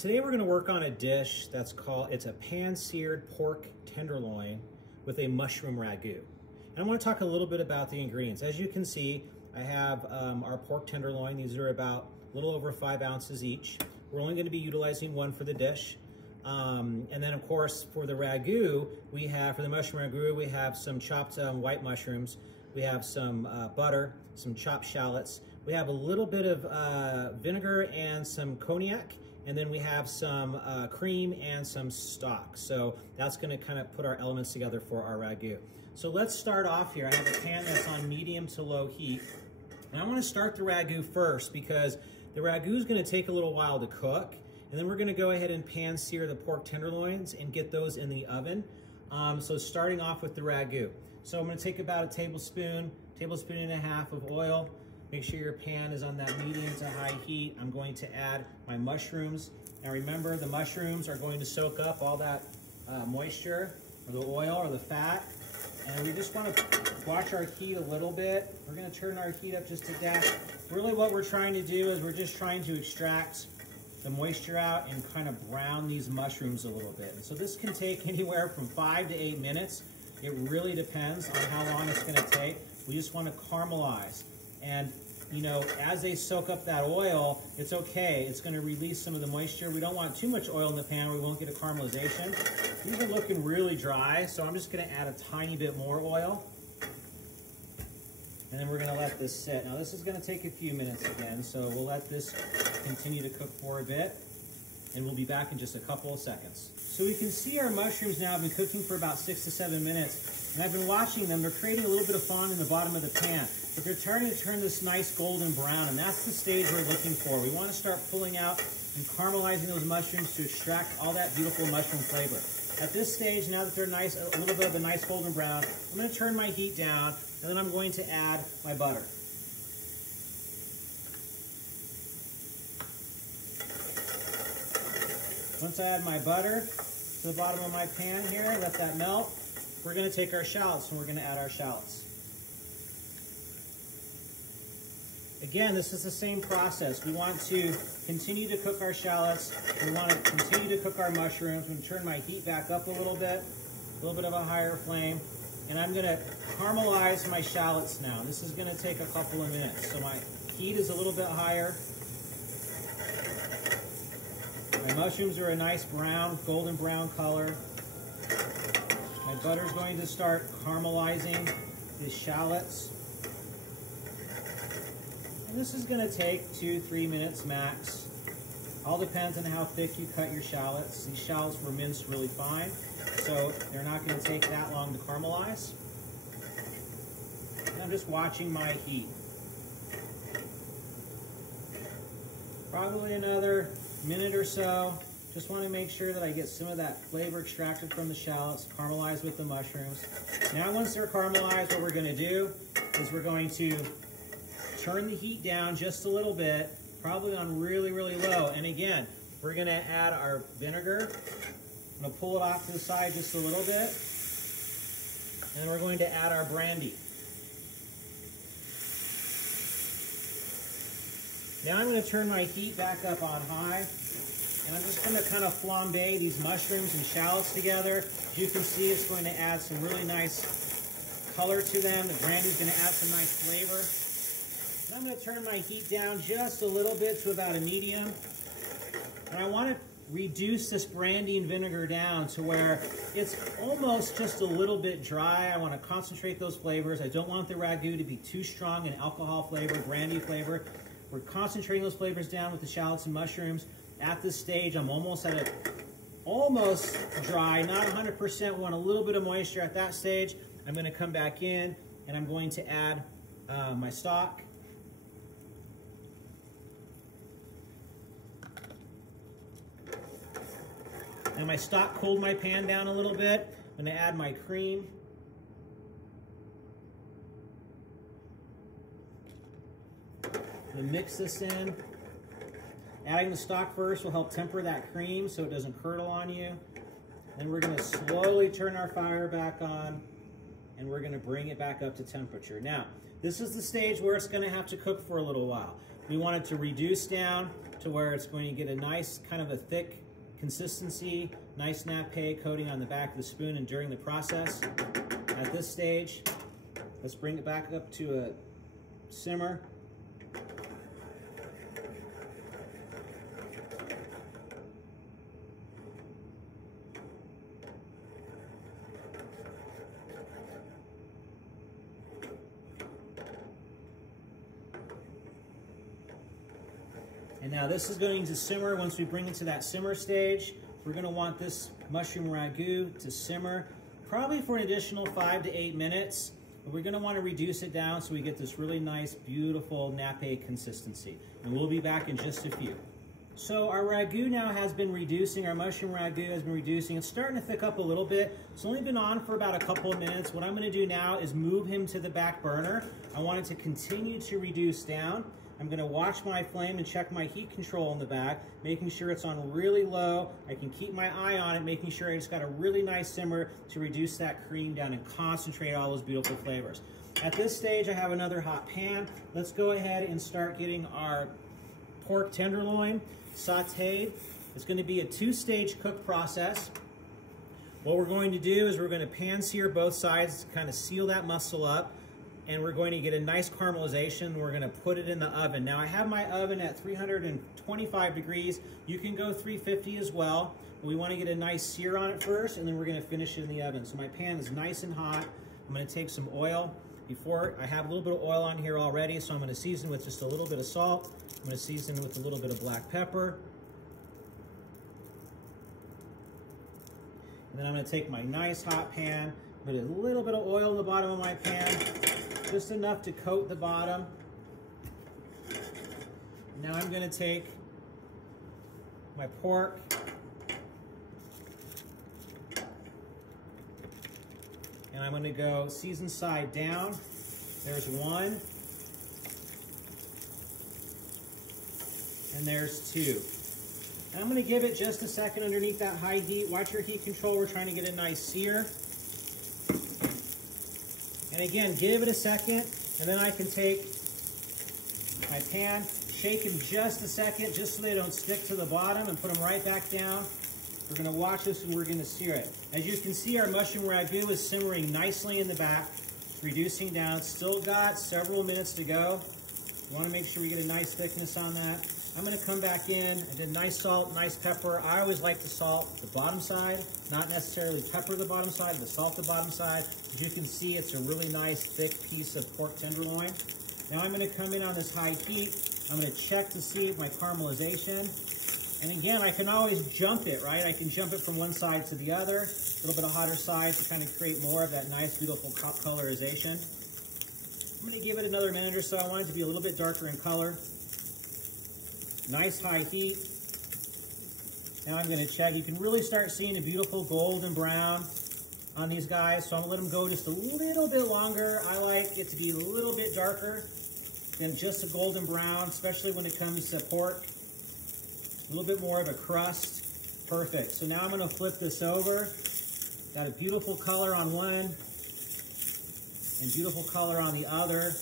Today we're going to work on a dish that's called, it's a pan-seared pork tenderloin with a mushroom ragu. And I want to talk a little bit about the ingredients. As you can see, I have our pork tenderloin. These are about a little over 5 ounces each. We're only going to be utilizing one for the dish. And then of course for the ragu, we have, for the mushroom ragu, we have some chopped white mushrooms. We have some butter, some chopped shallots. We have a little bit of vinegar and some cognac. And then we have some cream and some stock. So that's gonna kind of put our elements together for our ragu. So let's start off here. I have a pan that's on medium to low heat. And I wanna start the ragu first because the ragu is gonna take a little while to cook. And then we're gonna go ahead and pan sear the pork tenderloins and get those in the oven. So starting off with the ragu. So I'm gonna take about a tablespoon and a half of oil. Make sure your pan is on that medium to high heat. I'm going to add my mushrooms. Now remember, the mushrooms are going to soak up all that moisture, or the oil, or the fat. And we just want to watch our heat a little bit. We're going to turn our heat up just a dash. Really what we're trying to do is we're just trying to extract the moisture out and kind of brown these mushrooms a little bit. And so this can take anywhere from 5 to 8 minutes. It really depends on how long it's going to take. We just want to caramelize. And you know, as they soak up that oil, it's okay. It's going to release some of the moisture. We don't want too much oil in the pan or we won't get a caramelization. These are looking really dry, so I'm just going to add a tiny bit more oil. And then we're going to let this sit. Now this is going to take a few minutes again, so we'll let this continue to cook for a bit. And we'll be back in just a couple of seconds. So we can see our mushrooms now have been cooking for about 6 to 7 minutes. And I've been watching them. They're creating a little bit of foam in the bottom of the pan. But they're starting to turn this nice golden brown, and that's the stage we're looking for. We want to start pulling out and caramelizing those mushrooms to extract all that beautiful mushroom flavor. At this stage, now that they're nice, a little bit of a nice golden brown, I'm going to turn my heat down, and then I'm going to add my butter. Once I add my butter to the bottom of my pan here, let that melt, we're going to take our shallots and we're going to add our shallots. Again, this is the same process. We want to continue to cook our shallots. We want to continue to cook our mushrooms. I'm going to turn my heat back up a little bit of a higher flame. And I'm going to caramelize my shallots now. This is going to take a couple of minutes. So my heat is a little bit higher. My mushrooms are a nice brown, golden brown color. My butter's going to start caramelizing the shallots. And this is going to take 2-3 minutes max. All depends on how thick you cut your shallots. These shallots were minced really fine, so they're not going to take that long to caramelize. And I'm just watching my heat. Probably another minute or so. Just want to make sure that I get some of that flavor extracted from the shallots, caramelized with the mushrooms. Now once they're caramelized, what we're going to do is we're going to turn the heat down just a little bit, probably on really, really low. And again, we're going to add our vinegar. I'm going to pull it off to the side just a little bit. And we're going to add our brandy. Now I'm going to turn my heat back up on high. And I'm just going to kind of flambe these mushrooms and shallots together. As you can see, it's going to add some really nice color to them. The brandy is going to add some nice flavor. And I'm going to turn my heat down just a little bit to about a medium. And I want to reduce this brandy and vinegar down to where it's almost just a little bit dry. I want to concentrate those flavors. I don't want the ragu to be too strong in alcohol flavor, brandy flavor. We're concentrating those flavors down with the shallots and mushrooms. At this stage, I'm almost at almost dry, not 100%. Want a little bit of moisture at that stage. I'm going to come back in and I'm going to add my stock. Now my stock cooled my pan down a little bit. I'm going to add my cream. I'm going to mix this in. Adding the stock first will help temper that cream so it doesn't curdle on you. Then we're going to slowly turn our fire back on and we're going to bring it back up to temperature. Now, this is the stage where it's going to have to cook for a little while. We want it to reduce down to where it's going to get a nice kind of a thick consistency, nice nappe coating on the back of the spoon and during the process. At this stage, let's bring it back up to a simmer. And now this is going to simmer. Once we bring it to that simmer stage, we're going to want this mushroom ragu to simmer probably for an additional 5 to 8 minutes. But we're going to want to reduce it down so we get this really nice, beautiful nappe consistency. And we'll be back in just a few. So our ragu now has been reducing, our mushroom ragu has been reducing. It's starting to thick up a little bit. It's only been on for about a couple of minutes. What I'm going to do now is move him to the back burner. I want it to continue to reduce down. I'm going to watch my flame and check my heat control in the back, making sure it's on really low. I can keep my eye on it, making sure it's got a really nice simmer to reduce that cream down and concentrate all those beautiful flavors. At this stage, I have another hot pan. Let's go ahead and start getting our pork tenderloin sauteed. It's going to be a 2-stage cook process. What we're going to do is we're going to pan sear both sides to kind of seal that muscle up. And we're going to get a nice caramelization. We're going to put it in the oven. Now I have my oven at 325 degrees. You can go 350 as well. But we want to get a nice sear on it first, and then we're going to finish it in the oven. So my pan is nice and hot. I'm going to take some oil. Before, I have a little bit of oil on here already, so I'm going to season with just a little bit of salt. I'm going to season with a little bit of black pepper. And then I'm going to take my nice hot pan, put a little bit of oil in the bottom of my pan, just enough to coat the bottom. Now I'm going to take my pork and I'm going to go season side down. There's one. And there's two. And I'm going to give it just a second underneath that high heat. Watch your heat control. We're trying to get a nice sear. And again, give it a second, and then I can take my pan, shake them just a second, just so they don't stick to the bottom, and put them right back down. We're going to watch this, and we're going to sear it. As you can see, our mushroom ragu is simmering nicely in the back, reducing down. Still got several minutes to go. You want to make sure we get a nice thickness on that. I'm going to come back in. I did nice salt, nice pepper. I always like to salt the bottom side, not necessarily pepper the bottom side, but salt the bottom side. As you can see, it's a really nice, thick piece of pork tenderloin. Now I'm going to come in on this high heat. I'm going to check to see my caramelization. And again, I can always jump it, right? I can jump it from one side to the other, a little bit of hotter side to kind of create more of that nice, beautiful colorization. I'm going to give it another minute or so. I want it to be a little bit darker in color. Nice high heat. Now I'm going to check. You can really start seeing a beautiful golden brown on these guys, so I'm going to let them go just a little bit longer. I like it to be a little bit darker than just a golden brown, especially when it comes to pork. A little bit more of a crust. Perfect. So now I'm going to flip this over. Got a beautiful color on one and beautiful color on the other.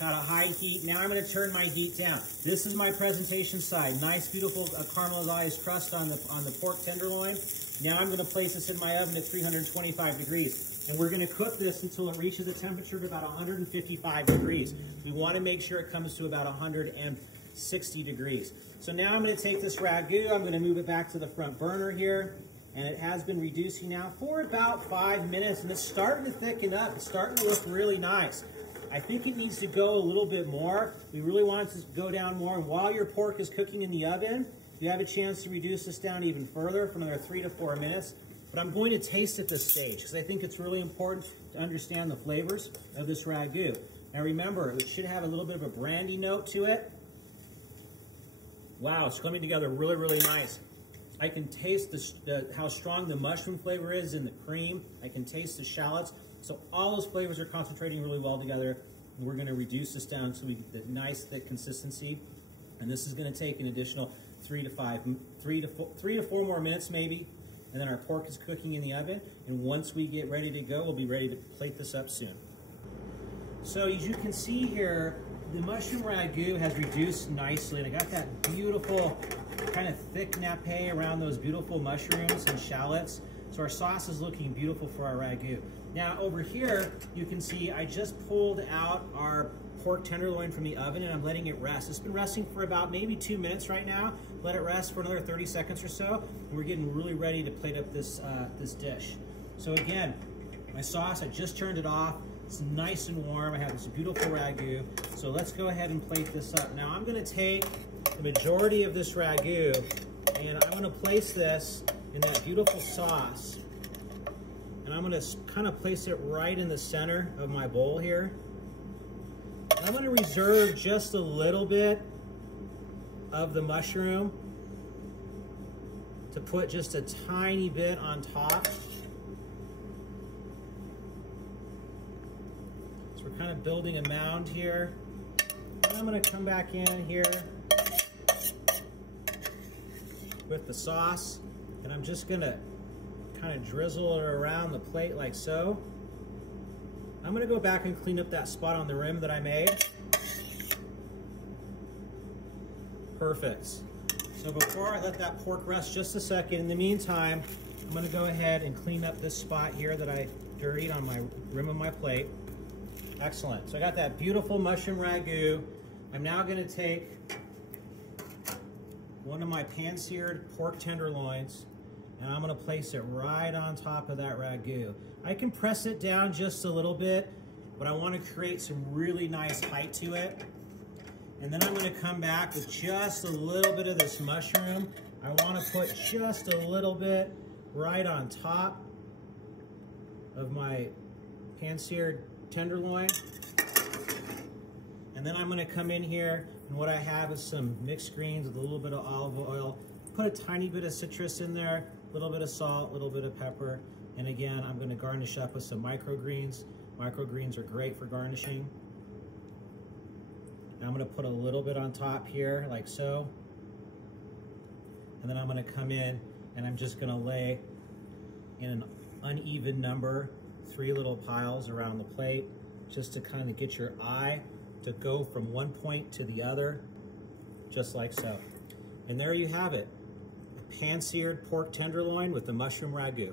Got a high heat. Now I'm going to turn my heat down. This is my presentation side. Nice, beautiful caramelized crust on the pork tenderloin. Now I'm going to place this in my oven at 325 degrees. And we're going to cook this until it reaches a temperature of about 155 degrees. We want to make sure it comes to about 160 degrees. So now I'm going to take this ragu. I'm going to move it back to the front burner here. And it has been reducing now for about 5 minutes. And it's starting to thicken up. It's starting to look really nice. I think it needs to go a little bit more. We really want it to go down more. And while your pork is cooking in the oven, you have a chance to reduce this down even further for another 3 to 4 minutes. But I'm going to taste at this stage because I think it's really important to understand the flavors of this ragu. Now remember, it should have a little bit of a brandy note to it. Wow, it's coming together really, really nice. I can taste how strong the mushroom flavor is in the cream. I can taste the shallots. So all those flavors are concentrating really well together. And we're going to reduce this down so we get the nice thick consistency. And this is going to take an additional 3 to 4 more minutes maybe. And then our pork is cooking in the oven. And once we get ready to go, we'll be ready to plate this up soon. So as you can see here, the mushroom ragu has reduced nicely, and I got that beautiful kind of thick nappe around those beautiful mushrooms and shallots. So our sauce is looking beautiful for our ragu. Now over here, you can see I just pulled out our pork tenderloin from the oven and I'm letting it rest. It's been resting for about maybe 2 minutes right now. Let it rest for another 30 seconds or so. And we're getting really ready to plate up this, this dish. So again, my sauce, I just turned it off. It's nice and warm. I have this beautiful ragu. So let's go ahead and plate this up. Now I'm gonna take the majority of this ragu and I'm gonna place this in that beautiful sauce. And I'm gonna kind of place it right in the center of my bowl here. And I'm gonna reserve just a little bit of the mushroom to put just a tiny bit on top. So we're kind of building a mound here. And I'm gonna come back in here with the sauce, and I'm just gonna kind of drizzle it around the plate like so. I'm gonna go back and clean up that spot on the rim that I made. Perfect. So before I let that pork rest just a second, in the meantime, I'm gonna go ahead and clean up this spot here that I dirtied on my rim of my plate. Excellent. So I got that beautiful mushroom ragu. I'm now gonna take one of my pan-seared pork tenderloins, and I'm gonna place it right on top of that ragu. I can press it down just a little bit, but I wanna create some really nice height to it. And then I'm gonna come back with just a little bit of this mushroom. I wanna put just a little bit right on top of my pan-seared tenderloin. And then I'm gonna come in here, and what I have is some mixed greens with a little bit of olive oil. Put a tiny bit of citrus in there, a little bit of salt, a little bit of pepper. And again, I'm gonna garnish up with some microgreens. Microgreens are great for garnishing. And I'm gonna put a little bit on top here, like so. And then I'm gonna come in and I'm just gonna lay in an uneven number, 3 little piles around the plate, just to kind of get your eye to go from one point to the other, just like so. And there you have it, a pan-seared pork tenderloin with the mushroom ragu.